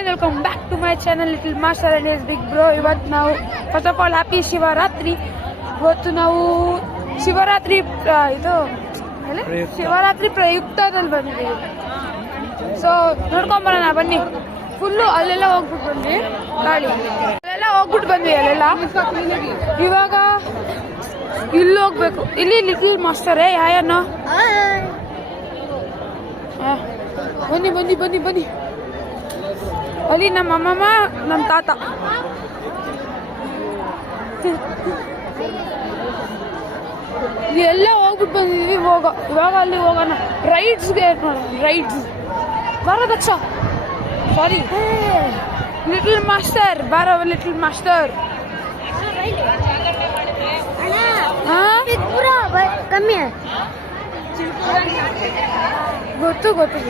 Guys welcome back to my channel little master and is big bro. ಇವತ್ತು ನಾವು first of all happy Shivaratri. ಇವತ್ತು ನಾವು ಶಿವರಾತ್ರಿ ಶಿವರಾತ್ರಿ ಪ್ರಯುಕ್ತದಲ್ಲಿ ಬಂದಿದ್ದೀವಿ. So ನೋಡ್ಕೊಂಬರೋಣ ಬನ್ನಿ. ಫುಲ್ಲು ಅಲ್ಲೆಲ್ಲ ಹೋಗ್ಬಿಟ್ಟು ಬಂದ್ವಿ, ಗಾಳಿ ಅಲ್ಲೆಲ್ಲ ಹೋಗ್ಬಿಟ್ಟು ಬಂದ್ವಿ. ಅಲ್ಲೆಲ್ಲ ಇವಾಗ ಇಲ್ಲಿ ಹೋಗ್ಬೇಕು. ಇಲ್ಲಿ ಲಿಟಲ್ ಮಾಸ್ಟರೇ ಯಾಯನ್ನ ಬನ್ನಿ ಬನ್ನಿ ಬನ್ನಿ ಬನ್ನಿ. ಅಲ್ಲಿ ನಮ್ಮ ಅಮ್ಮಮ್ಮ ನಮ್ಮ ತಾತ. ಎಲ್ಲ ಹೋಗ್ಬಿಟ್ಟು ಬಂದಿದ್ವಿ. ಇವಾಗ ಅಲ್ಲಿ ಹೋಗೋಣ ರೈಡ್ಸ್ಗೆ. ನೋಡೋಣ ರೈಡ್ಸ್. ಬರೋ ದಕ್ಷ, ಸಾರಿ ಲಿಟಲ್ ಮಾಸ್ಟರ್, ಬಾರೋ ಲಿಟಲ್ ಮಾಸ್ಟರ್. ಕಮ್ಮಿ ಗೊತ್ತು ಗೊತ್ತು.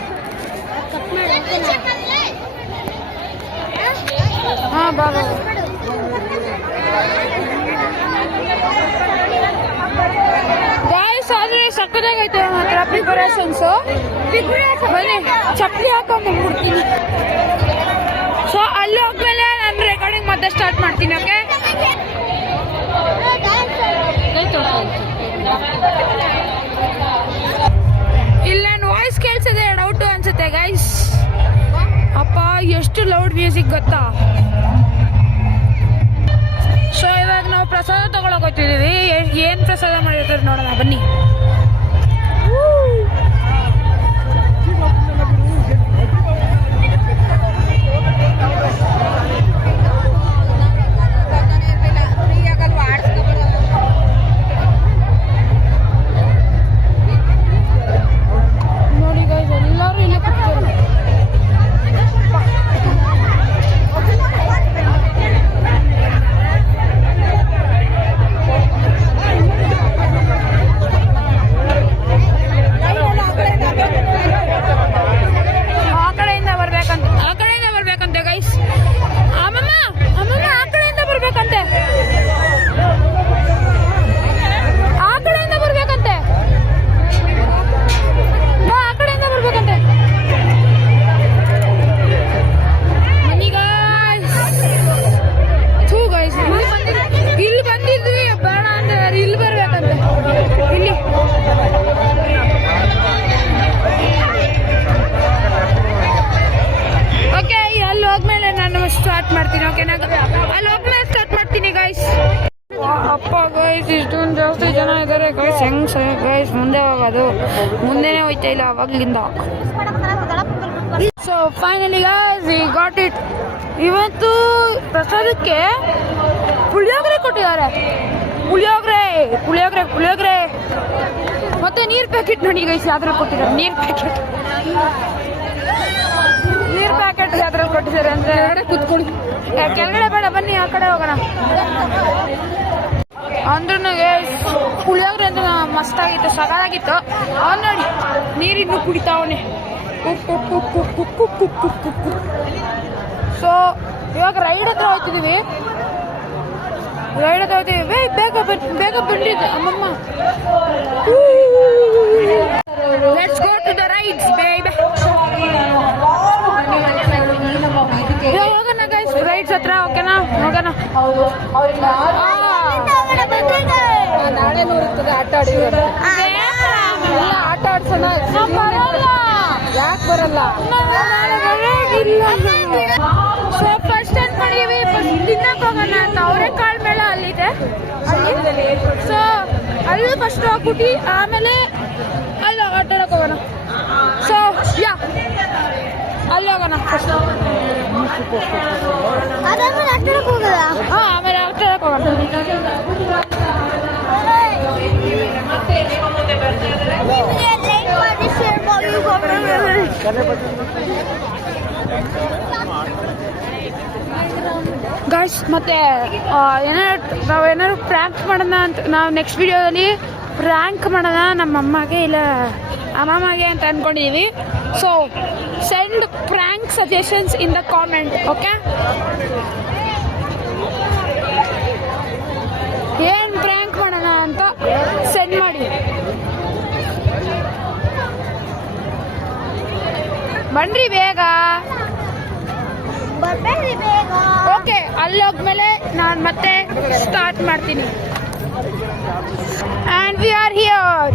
ಹಾ ಬಾಬಾ ಗಾಯ್ಸ್, ಆದ್ರೆ ಸಕ್ಕದಾಗೈತೆ ಮಾತ್ರ ಪ್ರಿಪರೇಷನ್ಸ್. ಬನ್ನಿ ಚಪ್ಪಲಿ ಹಾಕೊಂಡು ಬಿಡ್ತೀನಿ. ಸೊ ಅಲ್ಲಿ ಹೋದ್ಮೇಲೆ ನಾನು ರೆಕಾರ್ಡಿಂಗ್ ಮತ್ತೆ ಸ್ಟಾರ್ಟ್ ಮಾಡ್ತೀನಿ. ಓಕೆ, ಇಲ್ಲ ನನ್ನ ವಾಯ್ಸ್ ಕೇಳಿಸದೆ ಡೌಟು ಅನ್ಸುತ್ತೆ ಗೈಸ್. ಅಪ್ಪ ಎಷ್ಟು ಲೌಡ್ ಮ್ಯೂಸಿಕ್ ಗೊತ್ತಾ. ಸೊ ಇವಾಗ ನಾವು ಪ್ರಸಾದ ತಗೊಳಕ್ ಹೋಗ್ತಿದ್ದೀವಿ. ಏನು ಪ್ರಸಾದ ಮಾಡಿರ್ತಾರೆ ನೋಡೋಣ ಬನ್ನಿ. ಸ್ಟಾರ್ಟ್ ಮಾಡ್ತೀನಿ. ಓಕೆನಾ, ಅಲ್ಲಿ ಹೋಗ್ಮೇಲೆ ಸ್ಟಾರ್ಟ್ ಮಾಡ್ತೀನಿ ಗೈಸ್. ಅಪ್ಪ ಗೈಸ್, ಇಷ್ಟೊಂದು ಜಾಸ್ತಿ ಜನ ಇದ್ದಾರೆ ಗೈಸ್. ಹೆಂಗ್ ಗೈಸ್ ಮುಂದೆ ಹೋಗೋದು? ಮುಂದೆನೇ ಹೋಯ್ತಾ ಇಲ್ಲ ಅವಾಗ್ಲಿಂದ. So finally guys we got it. ಇವತ್ತು ಪ್ರಸಾದಕ್ಕೆ ಪುಳಿಯೋಗರೆ ಕೊಟ್ಟಿದ್ದಾರೆ. ಪುಳಿಯೋಗರೆ ಪುಳಿಯೋಗರೆ ಪುಳಿಯೋಗರೆ ಮತ್ತೆ ನೀರ್ ಪ್ಯಾಕೆಟ್ ನೋಡಿ ಗೈಸ್. ಯಾವ್ದ್ರಲ್ಲಿ ಕೊಟ್ಟಿದ್ದಾರೆ ನೀರ್ ಪ್ಯಾಕೆಟ್ ಯಾವ್ದ್ರಲ್ಲಿ ಕೊಟ್ಟಿದ್ದಾರೆ ಅಂದ್ರೆ ಕುತ್ಕೊಳ್ಳಿ. ಕೆಳಗಡೆ ಬೇಡ, ಬನ್ನಿ ಆ ಕಡೆ ಹೋಗೋಣ. ಅಂದ್ರೂ ಪುಳಿಯೋಗರೆ ಅಂತ ಮಸ್ತಾಗಿತ್ತು, ಸಗಾಗಿತ್ತು. ಅವ್ನು ನೋಡಿ ನೀರಿನ್ನು ಕುಡಿತಾವನೆ. ಸೊ ಇವಾಗ ರೈಡ್ ಹತ್ರ ಹೋಗ್ತಿದ್ದೀವಿ. ಬೇಗ ಬಂದಿದ್ದೆ ಅಮ್ಮಮ್ಮ. Let's go to the rides baby. ಹೋಗೋಣ ಗೈಸ್ ರೈಡ್ಸ್ ಹತ್ರ. ಓಕೆನಾ, ಹೋಗೋಣ. ನಾಳೆ ನೋಡುತ್ತದೆ ಆಟ ಆಡಿ ಆಟ ಆಡ್ಸೋಣ. ಯಾಕೆ ಬರಲ್ಲ? ಸೊ ಫಸ್ಟ್ ಏನ್ ಮಾಡಿದೀವಿ, ತಿನ್ನಕ್ ಹೋಗೋಣ ಅಂತ. ಅವರೇ ಕಾಳು ಮೇಳ ಅಲ್ಲಿದೆ. ಸೊ ಅಲ್ಲಿ ಫಸ್ಟ್ ಹೋಗ್ಬಿಟ್ಟು ಆಮೇಲೆ ಅಲ್ಲಿ ಆಟ ಆಡಕ್ ಹೋಗೋಣ. ಸೊ ಯಾ ಅಲ್ಲಿ ಹೋಗೋಣ ಫಸ್ಟ್. ಆಮೇಲೆ ಆಟ ಆಡಕ್ ಹೋಗೋಣ. ಗೈಸ್ ಮತ್ತೆ ನಾವೇನಾದ್ರು ಪ್ರ್ಯಾಂಕ್ ಮಾಡೋಣ ಅಂತ ನಾವು ನೆಕ್ಸ್ಟ್ ವಿಡಿಯೋದಲ್ಲಿ ಪ್ರ್ಯಾಂಕ್ ಮಾಡೋಣ ನಮ್ಮ ಅಮ್ಮಗೆ ಇಲ್ಲ ಅಮ್ಮಮ್ಮಗೆ ಅಂತ ಅಂದ್ಕೊಂಡಿದ್ದೀವಿ. So send prank suggestions in the comment. Okay, ಏನು ಪ್ರ್ಯಾಂಕ್ ಮಾಡೋಣ ಅಂತ ಸೆಂಡ್ ಮಾಡಿ. ಬನ್ರಿ ಬೇಗ. ಓಕೆ, ಅಲ್ಲಿ ಹೋದ್ಮೇಲೆ ನಾನು ಮತ್ತೆ ಸ್ಟಾರ್ಟ್ ಮಾಡ್ತೀನಿ. And we are here.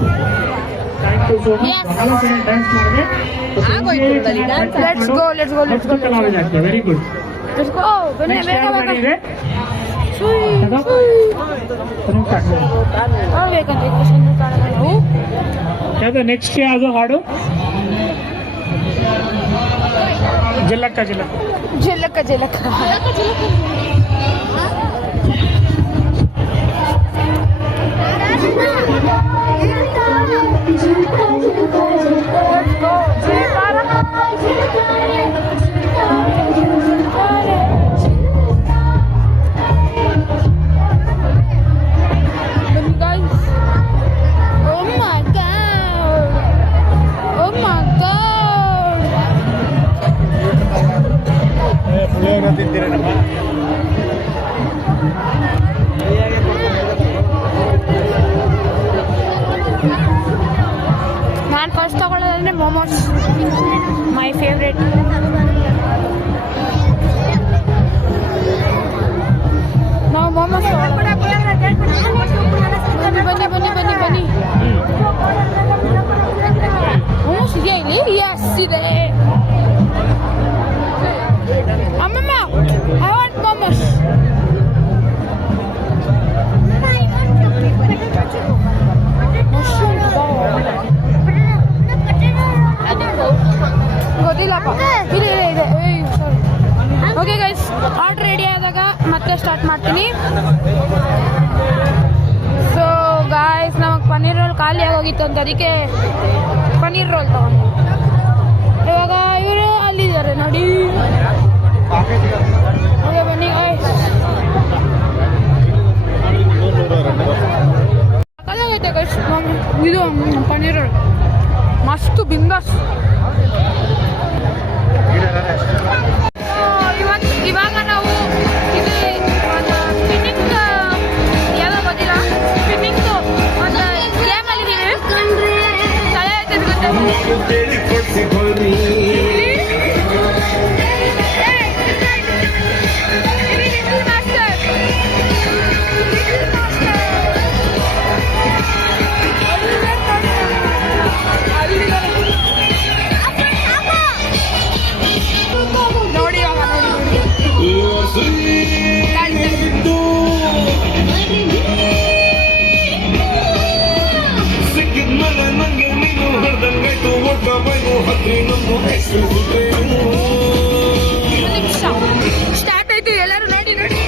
Let's go. Very good. ಬನ್ನಿ ಬೇಗ ಬೇಗ. ಯಾವುದು ನೆಕ್ಸ್ಟ್ ಯಾವುದು ಹಾಡು? ಜಿಲ್ಲಕ್ಕ ಜಿಲ್ಲಕ್ಕ ಜಿಲ್ಲಕ್ಕ ಜಿಲ್ಲಕ್ಕ. ನಾನು ಫಸ್ಟ್ ತಗೊಳ್ಳೋದಂದ್ರೆ ಮೋಮೋಸ್, ಮೈ ಫೇವ್ರೇಟ್. ನಾವು ಮೋಮೋಸ್ ಬನ್ನಿ ಬನ್ನಿ ಬನ್ನಿ ಬನ್ನಿ. ಮೋಮೋಸ್ ಇದೆಯಾ ಇಲ್ಲಿ? ಎಸ್ ಇದೆ. ಅಮ್ಮಮ್ಮ, ಐ ವಾಂಟ್ ಮೋಮೋಸ್. ಗೊತ್ತಿಲ್ಲಪ್ಪ. ಇದೆ ಇದೆ ಇದೆ. ಓಕೆ ಗೈಸ್, ಆರ್ಡರ್ ರೆಡಿ ಆದಾಗ ಮತ್ತೆ ಸ್ಟಾರ್ಟ್ ಮಾಡ್ತೀನಿ. ಸೊ ಗಾಯ್ಸ್, ನಮಗೆ ಪನ್ನೀರ್ ರೋಲ್ ಖಾಲಿ ಆಗೋಗಿತ್ತು ಅಂತ ಅದಕ್ಕೆ ಪನ್ನೀರ್ ರೋಲ್ ತಗೊಂಡು ಇವಾಗ ಇವರು ಅಲ್ಲಿದ್ದಾರೆ ನೋಡಿ. ಓಕೆ ಬನ್ನಿ ಗೈಸ್. ಸಾಕಾಗೈತೆ ಗೈಸ್ ಇದು ಪನ್ನೀರ್ ರೋಲ್ ಮಸ್ತು ಬಿಂದಾಸ್. ಇವಾಗ ನಾವು ಇದು ಒಂದು ಸ್ಪಿನ್ನಿಂಗ್ ಯಾವುದೋ ಗೊತ್ತಿಲ್ಲ, ಸ್ಪಿನ್ನಿಂಗ್ ಒಂದು ಗೇಮಲ್ಲಿ ಇದ್ದೀವಿ. ತಲೆ ಎತ್ತಿಸ್ಕೊಳ್ತೇವೆ. ನೋಡಿ ಸ್ಟಾರ್ಟ್ ಆಯ್ತು. ಎಲ್ಲರೂ ನೋಡಿ ನೋಡಿ.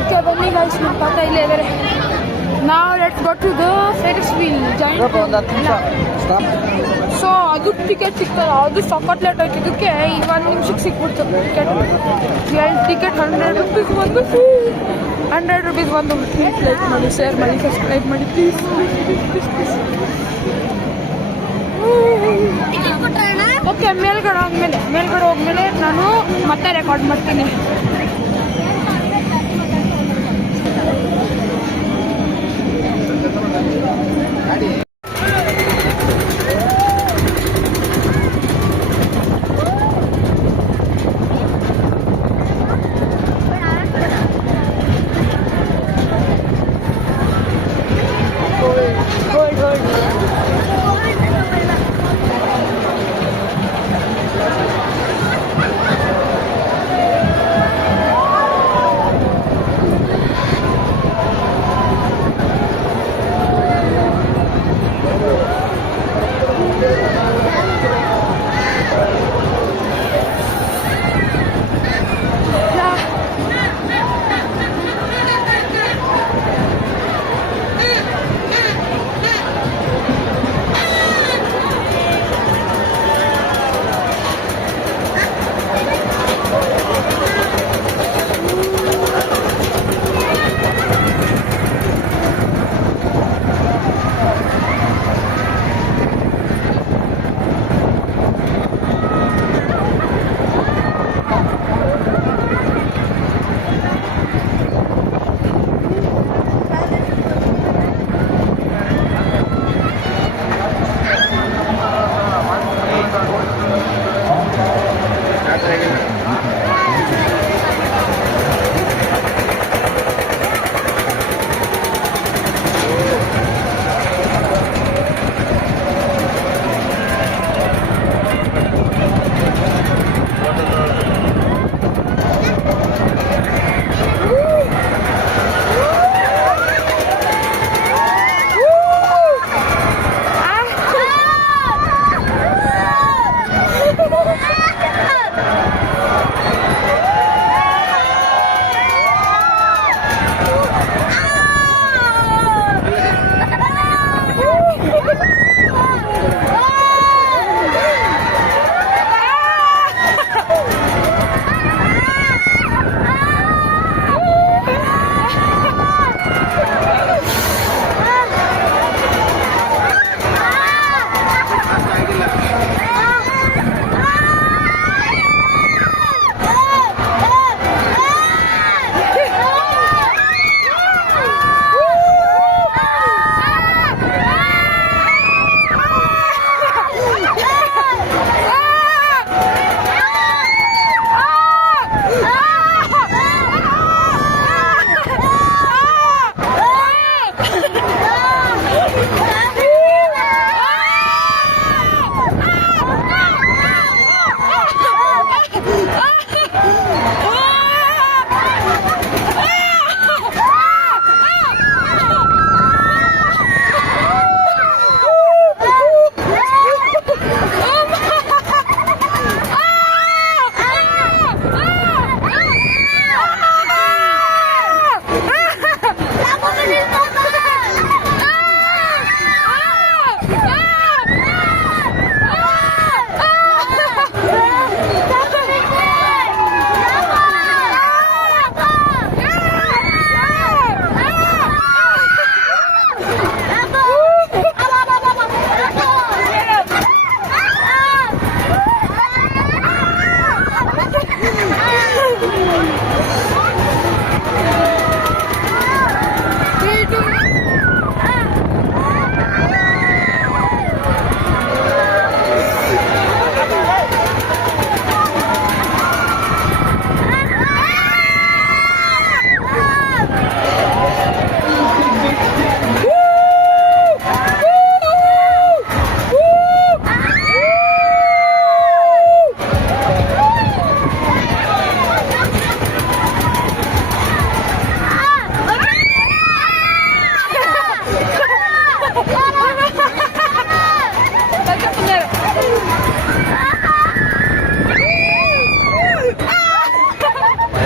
ಓಕೆ ಬನ್ನಿ ಗೈಸ್ ನಮ್ಮ ಪಾತ ಇಲ್ಲೇ ಇದ್ದಾರೆ. ನಾವು let's go to the ferris wheel so ಅದು ಟಿಕೆಟ್ ಸಿಗ್ತದೆ. ಅದು ಸಖತ್ ಲೇಟ್ ಆಯ್ತು. ಇದಕ್ಕೆ 1 ನಿಮಿಷಕ್ಕೆ ಸಿಕ್ಬಿಡ್ತು ಟಿಕೆಟ್. ಟಿಕೆಟ್ 100 ರುಪೀಸ್ ಒಂದು 100 ರುಪೀಸ್ ಒಂದು. ಪ್ಲೀಸ್ ಲೈಕ್ ಮಾಡಿ, ಶೇರ್ ಮಾಡಿ, ಸಬ್ಸ್ಕ್ರೈಬ್ ಮಾಡಿ ಪ್ಲೀಸ್. ಓಕೆ ಮೇಲ್ಗಡೆ ಹೋದ್ಮೇಲೆ ನಾನು ಮತ್ತೆ ರೆಕಾರ್ಡ್ ಮಾಡ್ತೀನಿ.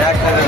ಯಾಕಂದ್ರೆ